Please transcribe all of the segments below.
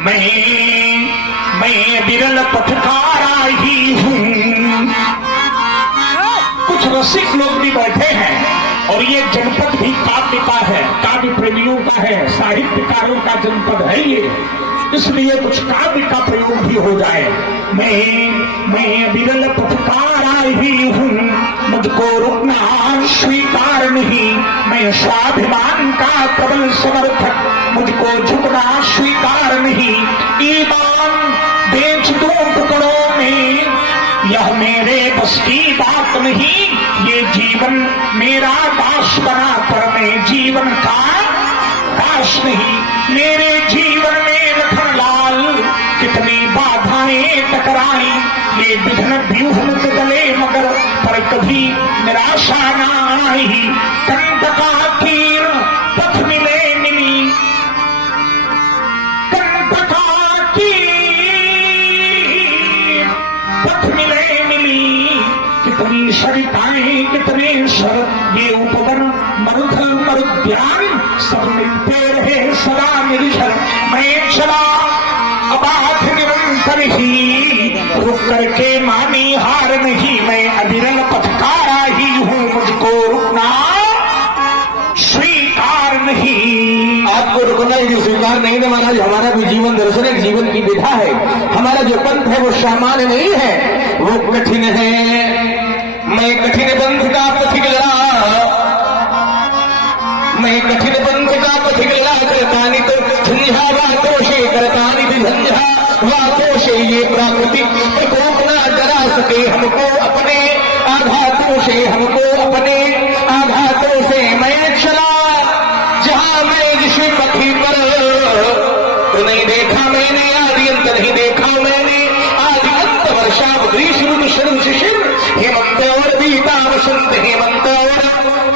मैं विरल पथकारा ही हूँ। कुछ रसिक लोग भी बैठे हैं और ये जनपद भी काव्य का है, काव्य प्रेमियों का है, साहित्यकारों का जनपद है ये, इसलिए कुछ काव्य का प्रयोग भी हो जाए। मैं विरल पथकारा ही हूँ, मुझको रुकना स्वीकार नहीं। मैं स्वाभिमान का प्रबल समर्थक, मुझको झुकना स्वीकार नहीं। ईमान बेच दूं टुकड़ों में, यह मेरे बस की बात नहीं। ये जीवन मेरा दास बना पर मैं जीवन का दास नहीं। मेरे जीवन में लखनलाल कितनी बाधाएं टकराई, ये विघ्न व्यूह गले मगर पर कभी निराशा न आई। कंटका तीर पथ मिले मिली, कंटका तीर पथ मिले मिली। कितनी सरिताएं कितने सर, ये उपवन मरुध मरुद्यान सब मिलते रहे सदा निर्झर। मैं चला अबाध निरंतर ही, रुक करके मानी हार नहीं। मैं अविरल पथकारा ही हूँ, मुझको रुकना स्वीकार नहीं। आपको रुकना ही स्वीकार नहीं है महाराज। हमारा भी जीवन दर्शन एक जीवन की विधा है। हमारा जो पंथ है वो सामान्य नहीं है, वो कठिन है। मैं कठिन पंथ का पथिक लड़ा, मैं कठिन पंथ का पथिक लड़ा। करतानी तो झंझा बातों से, करतानी भी झंझा बातों से। ये प्राकृतिक प्रकोप ना डरा सके हमको अपने आघातों से, हमको अपने आघातों से। मैं चला जहां मैं जिस पथी पर, तो नहीं देखा मैंने आदि अंत, नहीं देखा मैंने आदि अंत। वर्षा ग्रीष्म शरद शिशिर, हेमंत और बीता वसंत, हेमंत और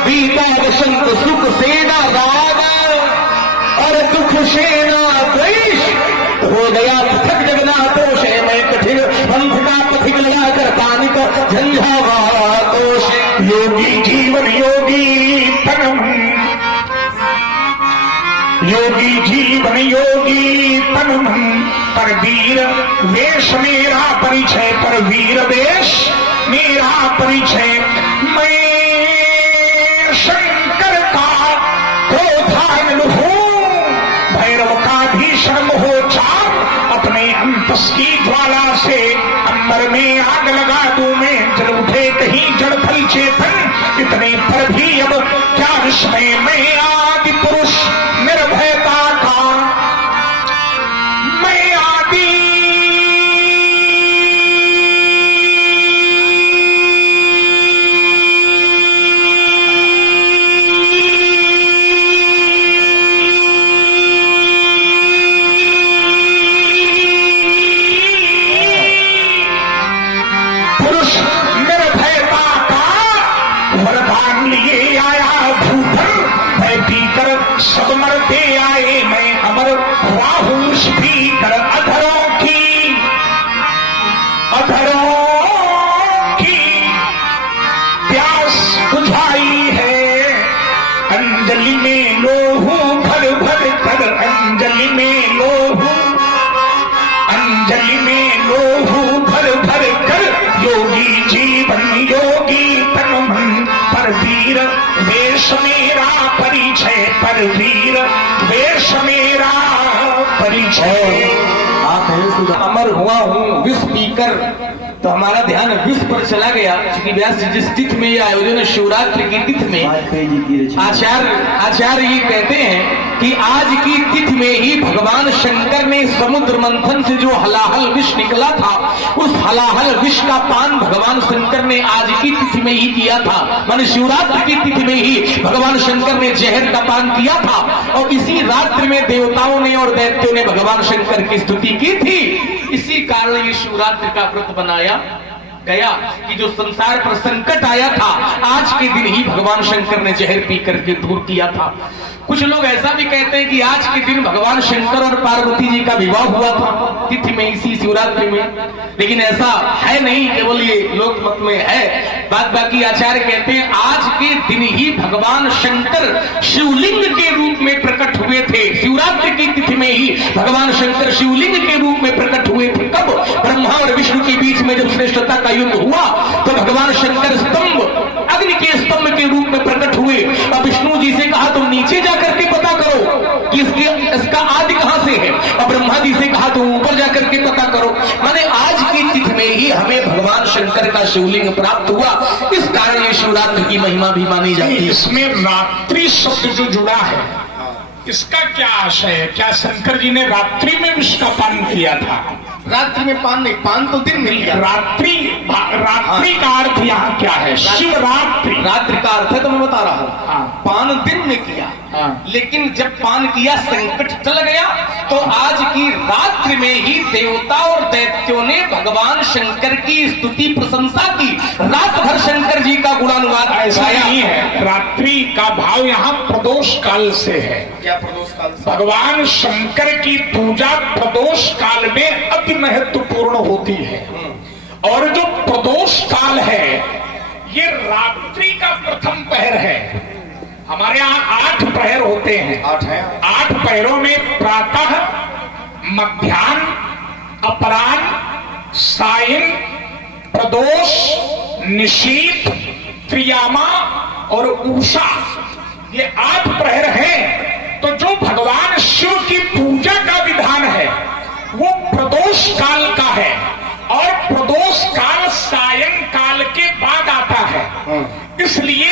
बीता वसंत। सुख सेना राग और दुख सेना द्वेष, हो गया पथक जगन्नाथों से। मैं कठिन पंथ का पथिक लगा कर पानी को झंझावातों से। योगी जीवन योगी तन, योगी जीवन योगी तन मन। पर वीर वेश मेरा परिचय, पर वीर वेश मेरा परिचय। मैं शंकर का क्रोधानल हूँ, भैरव का भीषण हो चाप। अपने अंतस की ज्वाला से अंबर में आग लगा दूं मैं। जल उठे कहीं जड़ फल चेतन, इतने पर भी अब क्या विस्मय। मैं आदि पुरुष निर्भयता का, मैं आदि पुरुष निर्भयता का वरदान लिए आया भूधर। मैं भीतर सब मरते आए, मैं अमर राहुष भीतर। अधरों की प्यास बुझाई है, अंजलि में लोहू भर भर कर। अंजलि में लोहू, अंजलि में लोहू भर भर कर। योगी जीवन योगी तन मन, पर वीर वेश मेरा परिचय, पर वीर वेश मेरा परिचय। आप अमर हुआ हूँ विष पीकर, तो हमारा ध्यान विष पर चला गया। क्योंकि व्यास जी जिस तिथि में ये आयोजन है, शिवरात्रि की तिथि में, आचार्य ये कहते हैं कि आज की तिथि में ही भगवान शंकर ने समुद्र मंथन से जो हलाहल विष निकला था, उस हलाहल विष का पान भगवान शंकर ने आज की तिथि में ही किया था। माने शिवरात्रि की तिथि में ही भगवान शंकर ने जहर का पान किया था। और इसी रात्रि में देवताओं ने और दैत्यों ने भगवान शंकर की स्तुति की थी। इसी कारण ये शिवरात्रि का व्रत बनाया गया कि जो संसार पर संकट आया था, आज के दिन ही भगवान शंकर ने जहर पी करके दूर किया था। कुछ लोग ऐसा भी कहते हैं कि आज के दिन भगवान शंकर और पार्वती जी का का विवाह हुआ था तिथि में, इसी शिवरात्रि में। लेकिन ऐसा है नहीं, केवल ये लोक मत में है। बाकी आचार्य कहते हैं आज के दिन ही भगवान शंकर शिवलिंग के रूप में प्रकट हुए थे। शिवरात्रि की तिथि में ही भगवान शंकर शिवलिंग के रूप में प्रकट हुए थे। कब? ब्रह्मा और विष्णु के बीच में जब श्रेष्ठता का युद्ध हुआ तो भगवान शंकर स्तंभ, अग्नि के स्तंभ के रूप में प्रकट हुए। और विष्णु जी से कहा तुम नीचे जाकर के पता करो कि इसका आदि कहां से है, और ब्रह्मा जी से कहा तुम ऊपर जाकर के पता करो। माने आज की तिथि में ही हमें भगवान शंकर का शिवलिंग प्राप्त हुआ। इस कारण ये शिवरात्रि की महिमा भी मानी जाती है। इसमें रात्रि शब्द जो जुड़ा है, इसका क्या आशय है? क्या शंकर जी ने रात्रि में विष का पान किया था? रात्रि में पान नहीं, पान तो दिन में किया। रात्रि का अर्थ यहाँ क्या है? शिवरात्रि। रात्रि का अर्थ है तो मैं बता रहा हूँ। हाँ। पान दिन में किया, लेकिन जब पान किया संकट टल गया तो आज की रात्रि में ही देवता और दैत्यों ने भगवान शंकर की स्तुति प्रशंसा की। रात भर शंकर जी का गुणानुवाद ऐसा नहीं है। रात्रि का भाव यहाँ प्रदोष काल से है। क्या प्रदोष काल से? भगवान शंकर की पूजा प्रदोष काल में अति महत्वपूर्ण होती है। और जो प्रदोष काल है ये रात्रि का प्रथम पहर है। हमारे यहाँ 8 पहर होते हैं। 8 है। 8 पहरों में प्रातः, मध्याह्न, अपराह्न, सायं, प्रदोष, निशीथ, त्रियामा और उषा, ये 8 प्रहर हैं। तो जो भगवान शिव की पूजा का विधान है वो प्रदोष काल का है, और प्रदोष काल सायं काल के बाद आता है। इसलिए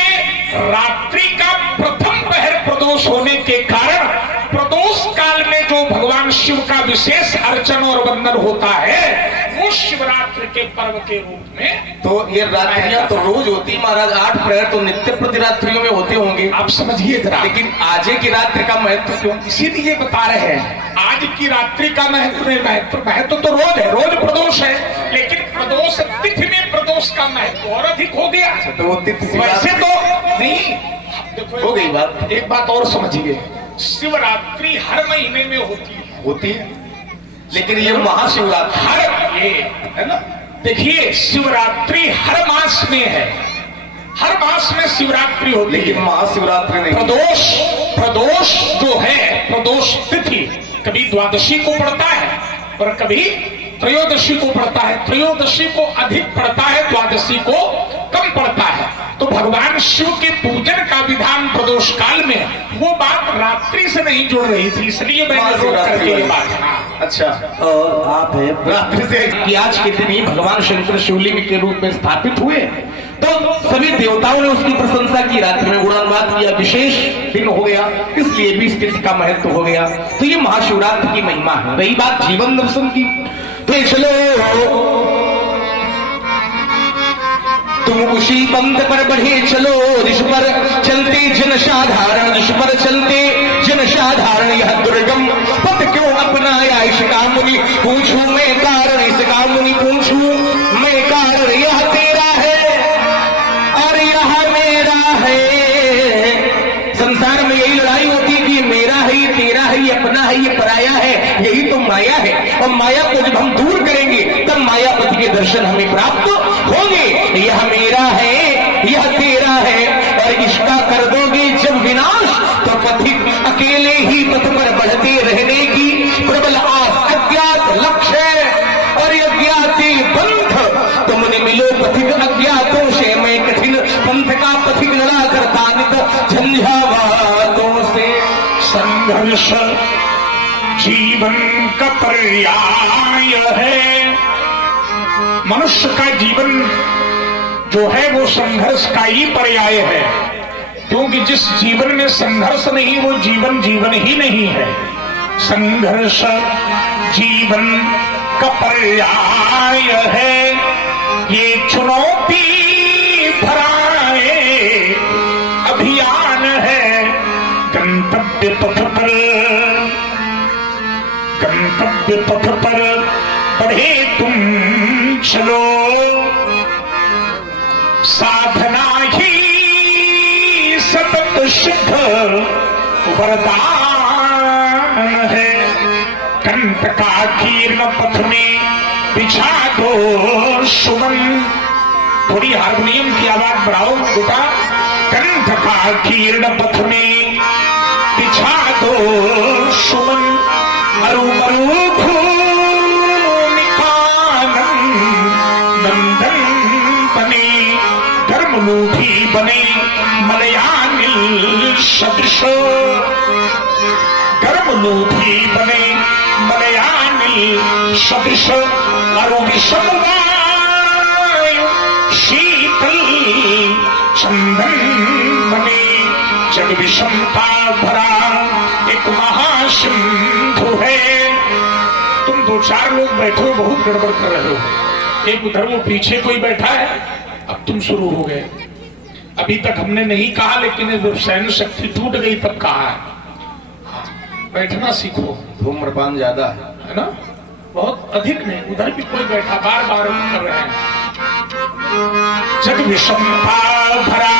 रात्रि का प्रथम पहर प्रदोष होने के कारण प्रदोष काल में जो भगवान शिव का विशेष अर्चन और वंदन होता है वो शिवरात्रि के पर्व के रूप में। तो ये रात्रियां तो रोज होती महाराज, 8 प्रहर तो नित्य प्रति रात्रियों में होते होंगे। आप समझिए जरा। लेकिन आज की रात्रि का महत्व क्यों? इसीलिए बता रहे हैं आज की रात्रि का महत्व तो रोज है, रोज प्रदोष है, लेकिन प्रदोष तिथि में प्रदोष का महत्व और अधिक हो गया। तो वो तिथि वैसे तो नहीं, देखो हो गई बात। एक बात और समझिए, शिवरात्रि हर महीने में होती है, लेकिन ये महाशिवरात्रि हर ये है ना। देखिए शिवरात्रि हर मास में है, हर मास में शिवरात्रि होती है, लेकिन महाशिवरात्रि नहीं। प्रदोष जो है, प्रदोष तिथि कभी द्वादशी को पड़ता है और कभी त्रयोदशी को पड़ता है। त्रयोदशी को अधिक पड़ता है, द्वादशी को कम पड़ता है। तो भगवान शिव के पूजन का विधान प्रदोष काल में, वो बात रात्रि से नहीं जुड़ रही थी, इसलिए मैंने रोक करके ये बात। अच्छा, और आप है रात्रि से कि आज के दिन ही भगवान शंकर शिवलिंग के रूप में स्थापित हुए, तो सभी देवताओं ने उसकी प्रशंसा की, रात्रि में गुणानुवाद किया, विशेष दिन हो गया, इसलिए 20 तिथि का महत्व हो गया। तो ये महाशिवरात्रि की महिमा है। रही बात जीवन दर्शन की, तो चलो तुम उसी पंथ पर बढ़े चलो, जिस पर चलते जन साधारण, जिस पर चलते जन साधारण यह दुर्गम पथ क्यों अपनाया? इसका मुनि पूछूं मैं कारण, इसका मुनि पूछूं मैं कारण। यह तेरा है और यह मेरा है। संसार में यही लड़ाई होती है कि मेरा है, ये तेरा है, ये अपना है, ये पराया है, यही तो माया है। और माया को जब हम दूर करेंगे तब मायापति के दर्शन हमें प्राप्त होंगे। यह मेरा है, यह तेरा है, और इसका कर दोगे जब विनाश तो पथिक अकेले ही पथ पर बढ़ते रहने की प्रबल आस अज्ञात लक्ष्य है। और अज्ञाते पंथ तुमने मिलो पथिक अज्ञातों से, मैं कठिन पंथ का पथिक लड़ा करता नित झंझावातों से। संघर्ष जीवन का पर्याय है। मनुष्य का जीवन जो है वो संघर्ष का ही पर्याय है, क्योंकि जिस जीवन में संघर्ष नहीं वो जीवन ही नहीं है। संघर्ष जीवन का पर्याय है, ये चुनौती भरा अभियान है। गंतव्य पथ पर बढ़े तुम चलो, साधना ही सतत सिद्ध वरदान है। ग्रंथ का कीर्ण पथ में बिछा दो सुमन। थोड़ी हारमोनियम की आवाज बढ़ाओ बेटा। ग्रंथ का कीर्ण पथ में बिछा दो सुमन। मरु मरु भूमिका नंदन बने धर्मलूभी बने मलयानिल सदृश। गर्मलूभी बने मलयानिल सदृश। मरु विषमवाय शीतल चंदन बने जग विषमता भरा एक महासिंधु है। तुम दो चार लोग बैठे हो, बहुत गड़बड़ कर रहे हो। एक उधर वो पीछे कोई बैठा है, अब तुम शुरू हो गए। अभी तक हमने नहीं कहा, लेकिन जब सैन्य शक्ति टूट गई तब कहा है। बैठना सीखो। धूम्रपान ज्यादा है ना, बहुत अधिक नहीं। उधर भी कोई बैठा, बार बार कर रहे हैं। जग विषमता भरा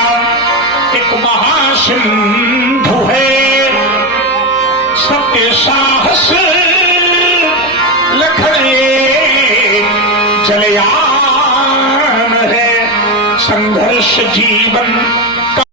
एक महासिंधु है। सत्य साहस लखड़े जलयान है। संघर्ष जीवन